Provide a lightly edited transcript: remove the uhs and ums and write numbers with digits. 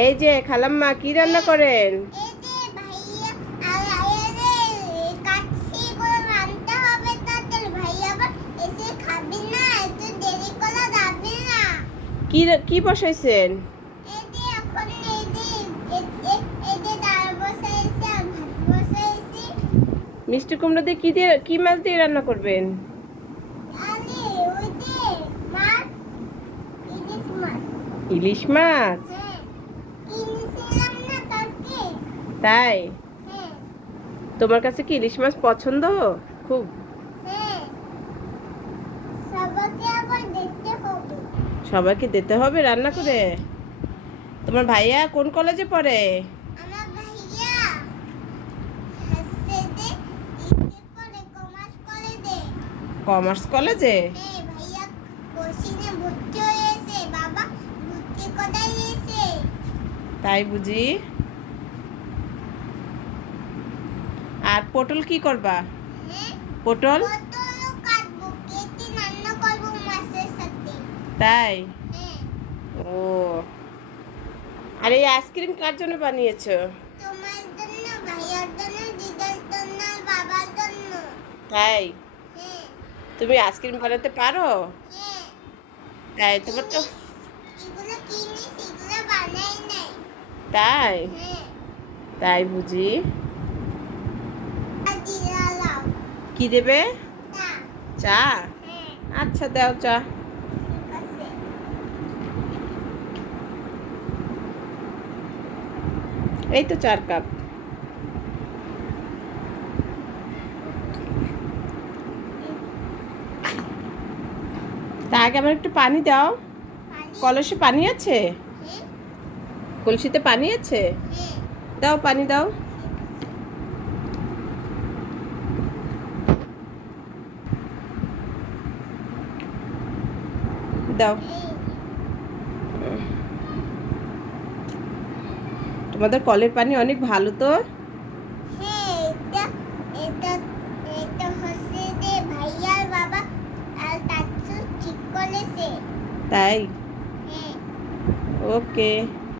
এই যে খালাম্মা কি রান্না করেন? কি কি বসাইছেন? মিষ্টি কুমড়া দিয়ে কি মাছ দিয়ে রান্না করবেন? ইলিশ মাছ। তাই? তোমার কাছে কি ইলিশ মাছ পছন্দ খুব? সবাইকে দিতে হবে রান্না করে। তোমার ভাইয়া কোন কলেজে পড়ে? কমার্স কলেজে। তাই বুঝি। আর পটল কি করবা? পটল তাই? ও, আর এই আইসক্রিম কার জন্য বানিয়েছো? তাই? তুমি আইসক্রিম বানাতে পারো? তাই? তোমার তো তাই? তাই বুঝি। কি দেবে? চা। আচ্ছা দাও চা। এই তো 4 কাপ। তা আগে আমার একটু পানি দাও। কলসে পানি আছে? কলসিতে পানি আছে? দাও পানি দাও। দাও। তোমাদের কলের পানি অনেক ভালো তো। তাই? ওকে।